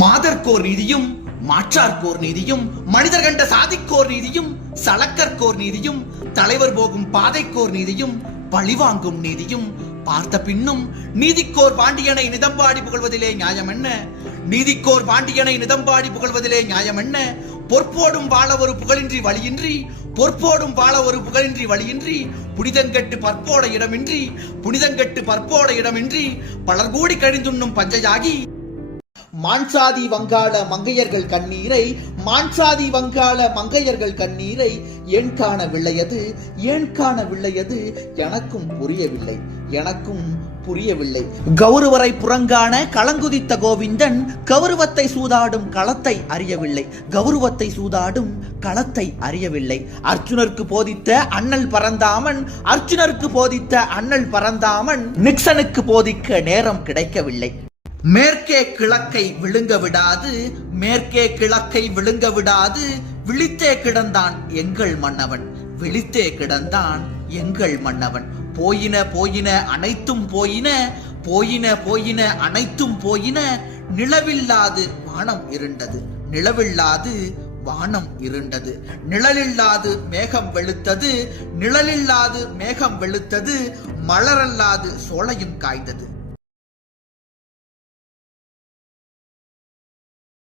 மாதர்கோர் நீதியும் மாற்றார்கோர் நீதியும் மனிதர் கண்ட சாதிக்கோர் நீதியும் சலக்கற்கோர் நீதியும் தலைவர் போகும் பாதைக்கோர் நீதியும் பழிவாங்கும் நீதியும் பார்த்த பின்னும் நீதிக்கோர் பாண்டியனை நிதம்பாடி புகழ்வதிலே நியாயம் என்ன? நீதிக்கோர் பாண்டியனை நிதம்பாடி புகழ்வதிலே நியாயம் என்ன? பொற்போடும் வாழ ஒரு புகழின்றி வழியின்றி பொற்போடும் வாழ ஒரு புகழின்றி வழியின்றி புனிதங்கெட்டு பற்போட இடமின்றி புனிதங்கெட்டு பற்போட இடமின்றி பலர் கூடி கழிந்துண்ணும் பஞ்சையாகி மான்சாதி வங்காள மங்கையர்கள் கண்ணீரை மான்சாதி வங்காள மங்கையர்கள் கண்ணீரை ஏன் காணவில்லையது ஏன் காணவில்லையது எனக்கும் புரியவில்லை. எனக்கும் புரியவில்லை. கௌரவரை புறங்கான களங்குதித்த கோவிந்தன் கௌரவத்தை சூதாடும் களத்தை அறியவில்லை. கௌரவத்தை சூதாடும் களத்தை அறியவில்லை. அர்ஜுனருக்கு போதித்த அண்ணல் பரந்தாமன் அர்ஜுனருக்கு போதித்த அண்ணல் பரந்தாமன் நிக்சனுக்கு போதிக்க நேரம் கிடைக்கவில்லை. மேற்கே கிழக்கை விழுங்க விடாது மேற்கே கிழக்கை விழுங்க விடாது விழித்தே கிடந்தான் எங்கள் மன்னவன். விழித்தே கிடந்தான் எங்கள் மன்னவன். போயின போயின அனைத்தும் போயின போயின போயின அனைத்தும் போயின நிலவில்லாது வானம் இருண்டது. நிலவில்லாது வானம் இருண்டது. நிழலில்லாது மேகம் வெளுத்தது. நிழலில்லாது மேகம் வெளுத்தது. மலரல்லாது சோலையும் காய்ந்தது.